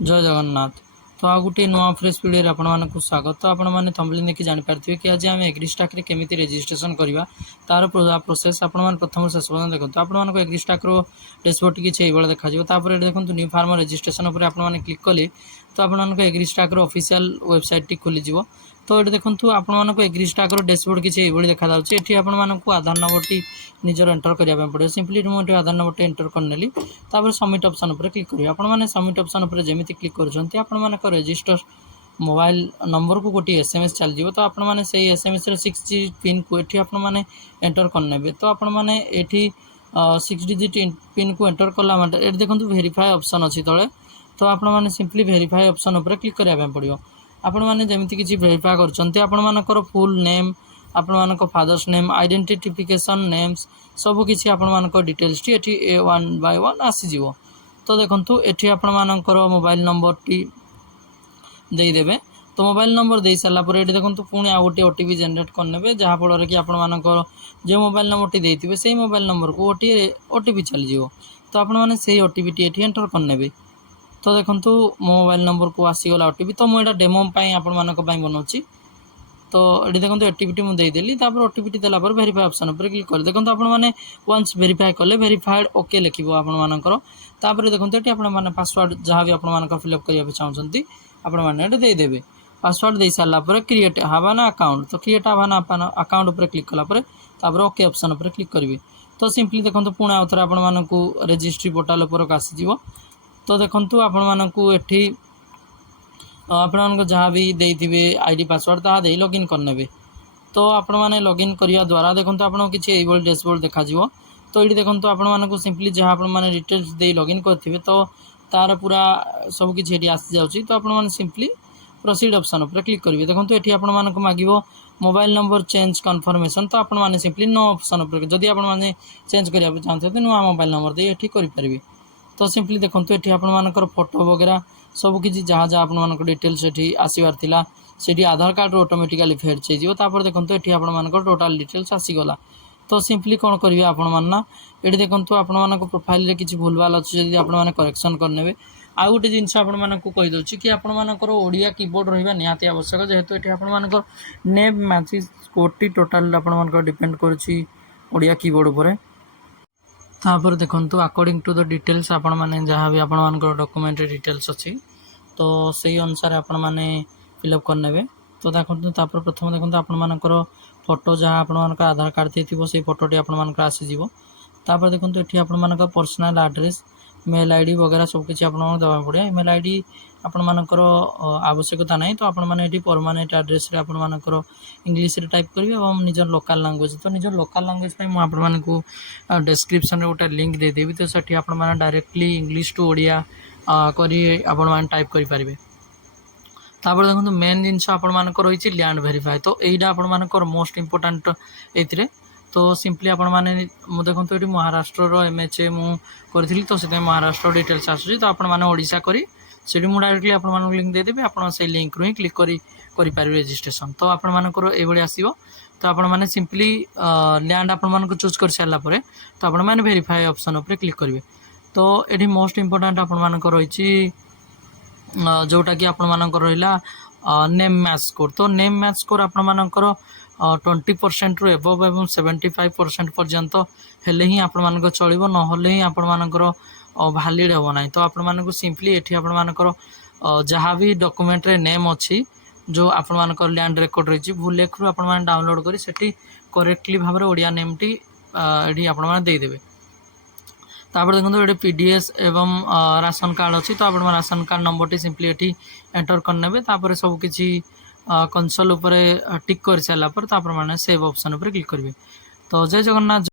जय जगन्नाथ। तो आ गोटे नुआ फ्रेश वीडियो आपण मानक स्वागत। तो आपण मैंने थंबनेल देखि जानि पारथिबे कि आज आम एग्रीस्टाक रे केमिति रजिस्ट्रेशन करबा तार प्रोसेस आपण मान प्रथम शेष पर्यंत देखंतु। आपण मानक एग्रीस्टाक रो डैशबोर्ड टिके छै एबळ देखा जिवो। तापर एटा देखंतु न्यू फार्म रजिस्ट्रेशन ऊपर आपण माने क्लिक कले तो आपण मानक एग्रीस्टाक रो ऑफिशियल वेबसाइट टी खुली जिवो। तो ये देखो आपण मानक एग्रीस्टाक रो डैशबोर्ड किसी ये देखा जाउछि। एठी आपण मानक आधार नंबर टी निजर एंटर करिया पड़े। सिंपली मुझे आधार नंबर टी एंटर करनेली तापर सबमिट ऑप्शन ऊपर क्लिक करिवे। आपण माने सबमिट ऑप्शन ऊपर जेमिति क्लिक करछन्ती आपण मानक रजिस्टर मोबाइल नंबर को गोटी एसएमएस चल जिवो। तो आपण माने सेही एसएमएस रे 6 डिजिट पिन को एठी आपण माने एंटर करनेबे। तो आपण माने एठी 6 डिजिट पिन को एंटर कला माने एठी देखंतु वेरीफाई ऑप्शन अछि तळे। तो आपण माने सिंपली वेरीफाई ऑप्शन ऊपर क्लिक करिया पड़ियो। आपण माने जेमिति किछि वेरीफाई करछन्ती आपण मानकर फुल नेम आपण मानक फादर्स नेम आइडेंटिफिकेशन नेम्स सब किछि आपण मानक डिटेल्स टी एठी ए वन बाय वन आसी जिवो। तो देखंतु एठी आपण मानकर मोबाइल नंबर टी देई देबे। तो मोबाइल नंबर दे सारा पर एठी देखंतु पुणी आ गोटे ओटीपी जनरेट करनेबे जहा फल कि आपण मानकर जे मोबाइल नंबर टी देथिबे सेही मोबाइल नंबर को ओटीपी चली जिवो। तो आपण माने सेही ओटीपी टी एठी एंटर करनेबे। तो देखंतु मोबाइल नंबर को आसीगला ओटीपी। तो मुझे डेमो आपण मानक बनाऊँगी। तो ये देखो ओटीपी मुझे देदेली ओटीपी देला वेरीफाई ऑप्शन ऊपर क्लिक कर देखो आपण मैंने वंस वेरीफाई कले वेरीफाइड ओके लिखिबो आपण मानकर। तापर देखो ये आपण माने पासवर्ड जहाँ भी आपण मानक फिलअप करिया चाहते आपण माने दे देबे। पासवर्ड दे सारा पर क्रिएट हावाना अकाउंट। तो क्रिएट हावाना अकाउंट ऊपर क्लिक कला तापर ओके ऑप्शन ऊपर क्लिक करिवे। तो सिंपली देखो पुणी आउ थे आपण मानक रजिस्ट्री पोर्टाल ऊपर आसीजिवो। तो देखंतु आपण मानकु एठी आपण मानक जहाँ भी देथिबे आईडी पासवर्ड ता दे लॉगिन करनेबे। तो आपण माने लॉगिन करिया द्वारा देखंतु आपण किछि एबल डैशबोर्ड देखा जिवो। तो एठी देखंतु आपण मानकु सिंपली जहाँ आपण माने डिटेल्स दे लॉगिन करथिबे तो तार पूरा सब किछि एठी आसी जाउछि। तो आपण माने सिंपली प्रोसीड ऑप्शन ऊपर क्लिक करिवे। देखंतु एठी आपण मानक मागिवो मोबाइल नंबर चेंज कन्फर्मेशन। तो आपण माने सिंपली नो ऑप्शन ऊपर जदि आपण माने चेंज करिया चाहते तो नुआ मोबाइल नंबर दे एठी करि परिबे। तो सिंपली देखंतु एठी आपण मानकर फोटो वगैरह सब किछि जहाँ जहाँ आपण मानकर डिटेल्स एठी आसीबार थिला सेठी आधार कार्ड ऑटोमेटिकली फेड छै जिवो। तापर देखंतु एठी आपण मानकर टोटल डिटेल्स आसी गला। तो सिंपली कोन करिवे आपण मानना एठी देखंतु आपण मानक प्रोफाइल रे किछि भूलभाल अछि जदि आपण माने करेक्शन करनेबे। आ गोटे जिनस आपण मानक कहि दोछि कि आपण मानकर ओडिया कीबोर्ड रहिबा निहाती आवश्यक जेहेतु एठी आपण मानकर नेम मैचेस कोटी टोटल आपण मानकर डिपेंड करछि ओडिया कीबोर्ड ऊपर। तापर देखंतु अकॉर्डिंग टू द डिटेल्स आपण माने जहाँ भी आपण मानकर डॉक्यूमेंट डिटेल्स अछि तो सही अनुसार आपण माने फिलअप करनेबे। तो देखंतु तापर प्रथम देखंतु आपण मानकर फोटो जहाँ आपण मानकर आधार कार्ड थिबो सेही फोटोटी आपण मानकर आसी जिवो। तापर देखंतु एठी आपण मानकर पर्सनल एड्रेस मेल आईडी वगैरह सब किछि आपण मानक दबा पड़े। मेल आईडी आपण मानकर आवश्यकता नहीं। तो आपण माने एठी परमानेंट एड्रेस रे आपण मानकर इंग्लिश रे टाइप करिवे एवं निजर लोकल लैंग्वेज। तो निजर लोकल लैंग्वेज पे मु आपण मानकु डिस्क्रिप्शन रे गोटे लिंक दे देबी। तो सेठी आपण माने डायरेक्टली इंग्लिश टू ओडिया करी आपण माने टाइप करि परिबे। तापर देखंतु मेन जिंस आपण मानकर रहिछि लैंड वेरीफाई। तो एइडा आपण मानकर मोस्ट इंपोर्टेंट एथिरे। तो सिंपली आपण माने मु देखंतु एठी महाराष्ट्र रो एमएचए मु करथिली तो सेते महाराष्ट्र डिटेल्स आसुछि। तो आपण माने ओडिसा करी सेठी मु डायरेक्टली आपण मानक लिंक दे देबे। आपण से लिंक रो ही क्लिक करि पारिबे रजिस्ट्रेशन। तो आपण मानकर ए बडी आसीबो। तो आपण माने सिंपली लैंड आपण मानक चूज कर सारला परे तो आपण माने वेरीफाई ऑप्शन ऊपर क्लिक करिवे। तो एठी मोस्ट इंपोर्टेंट आपण मानकर रहिछि जोटा कि आपण मानकर रहिला नेम मैच स्कोर। तो नेम मैच स्कोर आपण मानकर 20% रु एबव एवं 75% पर्यंत हेले ही आपण मानक चलिबो न होले ही आपण मानकर वैलिड हो नाही। तो आपण मानक सिंपली एठी आपण मानकर जहाँ भी डॉक्यूमेंट रे नेम अछि जो आपण मानकर लैंड रिकॉर्ड रहिछि भूल लेख रु आपण माने डाउनलोड करी सेठी करेक्टली भाबरे ओडिया नेम टी एठी आपण माने दे देबे। तापर देखो ये पीडीएस एवं राशन कार्ड अच्छी। तो आप ration card number T simply eighty enter करने तापर सब किसी कंसोल टिक कर सारापर तो आप सेव ऑप्शन क्लिक करेंगे। तो जय जगन्नाथ।